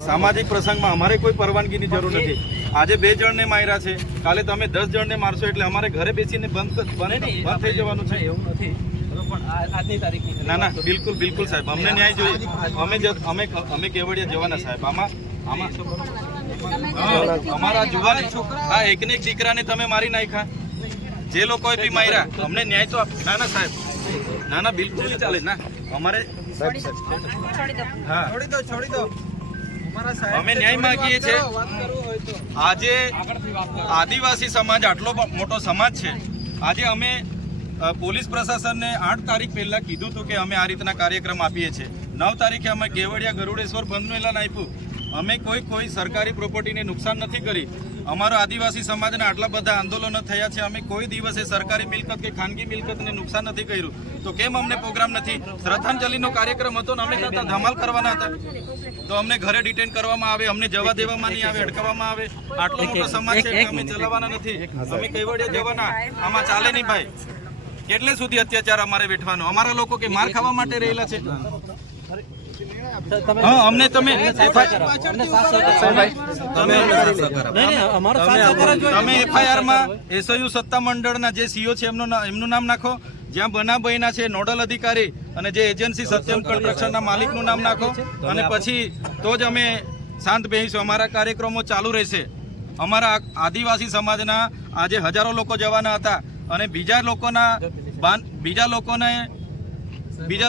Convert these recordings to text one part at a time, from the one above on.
सामाजिक प्रसंग में अमारे कोई परवानगी की जरूर नहीं। आज 2 जण ने मार्या छे, काले तमे 10 जण ने मारशो एटले अमारे घरे बेसीने बंद थई जवानुं छे। एवुं नथी आजनी तारीखनी ना ना बिल्कुल बिल्कुल साहेब अमने न्याय जोईए। अमे केवड़िया जवाना साहेब आमा अमारा जुवान आ एकने एक दीकराने तमे मारी नाख्या, जे लोकोए बी मार्या अमने न्याय तो ना ना साहेब ना ना बिल्कुल नहीं चाले ना अमारे छोड़ी दो અમે ન્યાય માંગીએ છીએ। આજે આદિવાસી સમાજ આટલો મોટો સમાજ છે, આજે અમે પોલીસ પ્રશાસનને 8 તારીખ પહેલા કીધું હતું કે અમે આ રીતના કાર્યક્રમ આપીએ છીએ। 9 તારીખે અમે કેવડિયા ગરુડેશ્વર બંધનું એલાન આપ્યું। અમે કોઈ સરકારી પ્રોપર્ટીને નુકસાન નથી કરી। અમારો આદિવાસી સમાજના આટલા બધા આંદોલનો થયા છે, અમે કોઈ દિવસે સરકારી મિલકત કે ખાનગી મિલકતને નુકસાન નથી કર્યું। તો કેમ અમને પ્રોગ્રામ નથી? શ્રદ્ધાંજલિનો કાર્યક્રમ હતો ને અમે કરતા ધમાલ કરવાના હતા, તો અમને ઘરે ડિટેન કરવામાં આવે, અમને જવા દેવામાં નહીં આવે, અટકાવવામાં આવે। આટલો મોટો સમાજ છે કે અમે ચલાવવાના નથી, અમે કેવડિયા જવાના, આમાં ચાલે નહીં ભાઈ। કેટલે સુધી અત્યાચાર અમારે વેઠવાનો? અમારા લોકો કે માર ખાવા માટે રહેલા છે? હા અમને તમે એફઆઈઆર માં એસયુ સત્તા મંડળના જે સીઓ છે એમનું નામ નાખો, જ્યાં બનાવ બન્યા છે નોડલ અધિકારી અને જે એજન્સી સત્યમ કન્સ્ટ્રક્શનના માલિકનું નામ નાખો, અને પછી તો જ અમે શાંત બેસીશું। અમારા કાર્યક્રમો ચાલુ રહેશે। અમારા આદિવાસી સમાજના આજે હજારો લોકો જવાના હતા, અને બીજા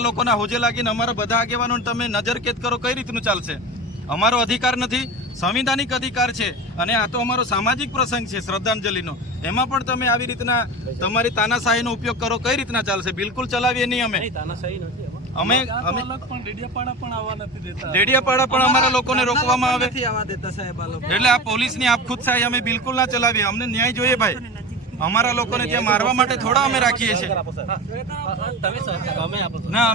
લોકોના હોજે લાગીને અમારા બધા આગેવાનોને તમે નજરકેદ કરો, કઈ રીતનું ચાલશે? અમારો અધિકાર નથી, સંવિધાનિક અધિકાર છે, અને આ તો અમારો સામાજિક પ્રસંગ છે શ્રદ્ધાંજલિનો, એમાં પણ તમે આવી રીતના તમારી તાનાશાહીનો ઉપયોગ કરો, કઈ રીતના ચાલશે? બિલકુલ ચલાવીએ નહીં અમે ડેડિયાપાડા પણ અમારા લોકોને રોકવામાં આવે, એટલે આ પોલીસની આપખુદશાહી અમે બિલકુલ ના ચલાવીએ। અમને ન્યાય જોઈએ ભાઈ। અમારા લોકોને ત્યાં મારવા માટે થોડા અમે રાખીએ છીએ ના,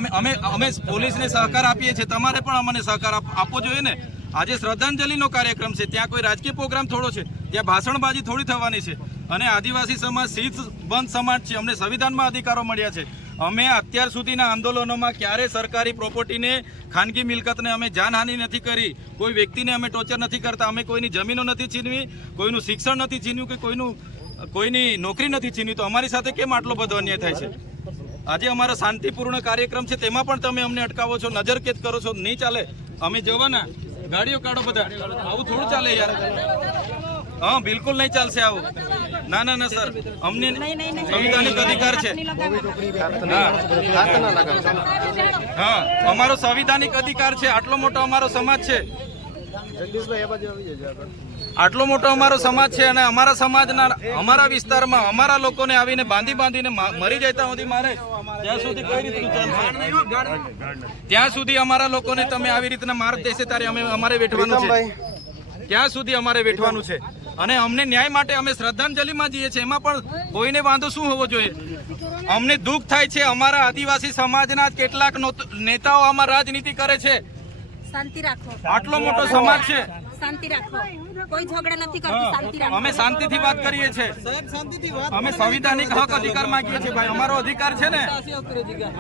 અમે પોલીસને સહકાર આપીએ છીએ, તમારે પણ અમને સહકાર આપવો જોઈએ ને। આજે શ્રદ્ધાંજલિનો કાર્યક્રમ છે, ત્યાં કોઈ રાજકીય પ્રોગ્રામ થોડો છે, ત્યાં ભાષણબાજી થોડી થવાની છે। અને આદિવાસી સમાજ શીત બંધ સમાજ છે, અમને સંવિધાનમાં અધિકારો મળ્યા છે। અમે અત્યાર સુધીના આંદોલનોમાં ક્યારે સરકારી પ્રોપર્ટીને, ખાનગી મિલકતને અમે જાનહાનિ નથી કરી, કોઈ વ્યક્તિને અમે ટોર્ચર નથી કરતા, અમે કોઈની જમીનો નથી છીનવી, કોઈનું શિક્ષણ નથી છીનવ્યું, કે કોઈની નોકરી નથી છીનવી। તો અમારી સાથે કેમ આટલો બધો અન્યાય થાય છે? આજે અમારો શાંતિપૂર્ણ કાર્યક્રમ છે, તેમાં પણ તમે અમને અટકાવો છો, નજરકેદ કરો છો, નહીં ચાલે। અમે જવાના, ગાડીઓ કાઢો બધા, આવું થોડું ચાલે યાર। હા બિલકુલ નહીં ચાલશે આવું, ના ના ના સર, અમને સંવિધાનિક અધિકાર છે। હા અમારો સંવિધાનિક અધિકાર છે, આટલો મોટો અમારો સમાજ છે, આટલો મોટો અમારો સમાજ છે, અને અમારા સમાજના અમારા વિસ્તારમાં અમારા લોકોને આવીને બાંધીને મરી જતા સુધી મારે, ત્યાં સુધી કઈ રીતનું ચાલશે? ત્યાં સુધી અમારા લોકોને તમે આવી રીતના માર દેશે ત્યારે અમારે વેઠવાનું છે, ત્યાં સુધી અમારે વેઠવાનું છે। અને અમને ન્યાય માટે અમે શ્રદ્ધાંજલિમાં જઈએ છીએ, એમાં પણ કોઈને વાંધો શું હોવો જોઈએ? અમને દુઃખ થાય છે, અમારા આદિવાસી સમાજના કેટલાક નેતાઓ આમાં રાજનીતિ કરે છે। શાંતિ રાખો, આટલો મોટો સમાજ છે, શાંતિ રાખો, કોઈ ઝઘડા નથી કરતું, શાંતિ રાખો। અમે શાંતિથી વાત કરીએ છીએ, અમે સંવિધાનિક હક અધિકાર માંગીએ છીએ ભાઈ, અમારો અધિકાર છે ને।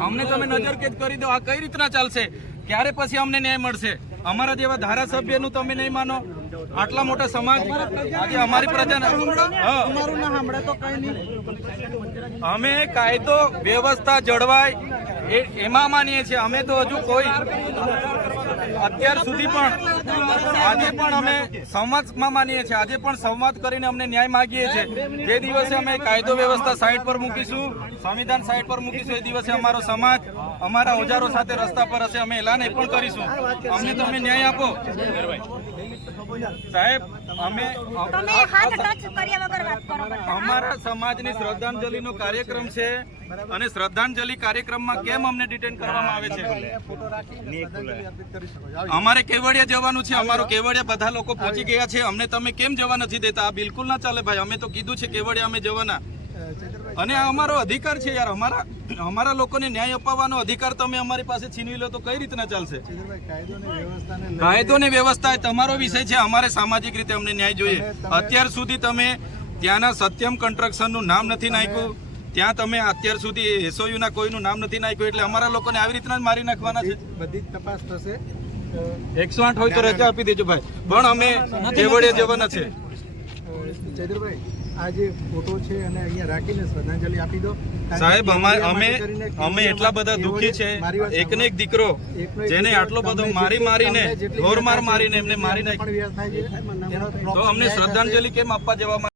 અમને તમે નજરકેદ કરી દો, આ કઈ રીતના ચાલશે? ક્યારે પછી અમને ન્યાય મળશે? અમારા જેવા ધારાસભ્યનું તમે નહીં માનો, આટલા મોટા સમાજ આજે અમારી પ્રજાને અમે કાયદો વ્યવસ્થા જળવાય એમાં માનીએ છીએ। અમે તો હજુ કોઈ અત્યાર સુધી પણ આજે પણ અમે સંવાદમાં માનીએ છીએ, આજે પણ સંવાદ કરીને અમને ન્યાય માગીએ છીએ। જે દિવસે અમે કાયદો વ્યવસ્થા સાઈડ પર મૂકીશું, સંવિધાન સાઈડ પર મૂકીશું, એ દિવસે અમારો સમાજ અમારા ઓજારો સાથે રસ્તા પર હશે, અમે એલાન એ પણ કરીશું। અમને તમે ન્યાય આપો સાહેબ। અમારા સમાજની શ્રદ્ધાંજલિનો કાર્યક્રમ છે, અને શ્રદ્ધાંજલિ કાર્યક્રમમાં કેમ અમને ડિટેન કરવામાં આવે છે? અમારે કેવડિયા જવાનું છે, અમારો કેવડિયા બધા લોકો પહોંચી ગયા છે, અમને તમે કેમ જવા નથી દેતા? આ બિલકુલ ના ચાલે ભાઈ, અમે તો કીધું છે કેવડિયા અમે જવાના, અને આ અમારો અધિકાર છે યાર। અમારા લોકોને ન્યાય અપાવવાનો અધિકાર તમે અમારી પાસે છીનવી લો તો કઈ રીતના ચાલશે? કાયદો ને વ્યવસ્થા તમારો વિષય છે, અમારે સામાજિક રીતે અમને ન્યાય જોઈએ। અત્યાર સુધી તમે ત્યાંના સત્યમ કન્સ્ટ્રક્શનનું નામ નથી નાખ્યું, ત્યાં તમે અત્યાર સુધી એસઓયુના કોઈનું નામ નથી નાખ્યું, એટલે અમારા લોકોને આવી રીતના જ મારી નાખવાના છે। બધી જ તપાસ થશે, 108 હોય તો રજા આપી દેજો ભાઈ, પણ અમે કેવડિયા જવાના છે. ચૈતરભાઈ, આ જે ફોટો છે અને અહીંયા રાખીને શ્રદ્ધાંજલિ આપી દો. સાહેબ અમે એટલા બધા દુઃખી છે. એકને એક દીકરો જેને આટલો બધો મારીને ઢોર મારીને એમને મારી નાખ્યો, તો અમને શ્રદ્ધાંજલિ કેમ આપવા જવામાં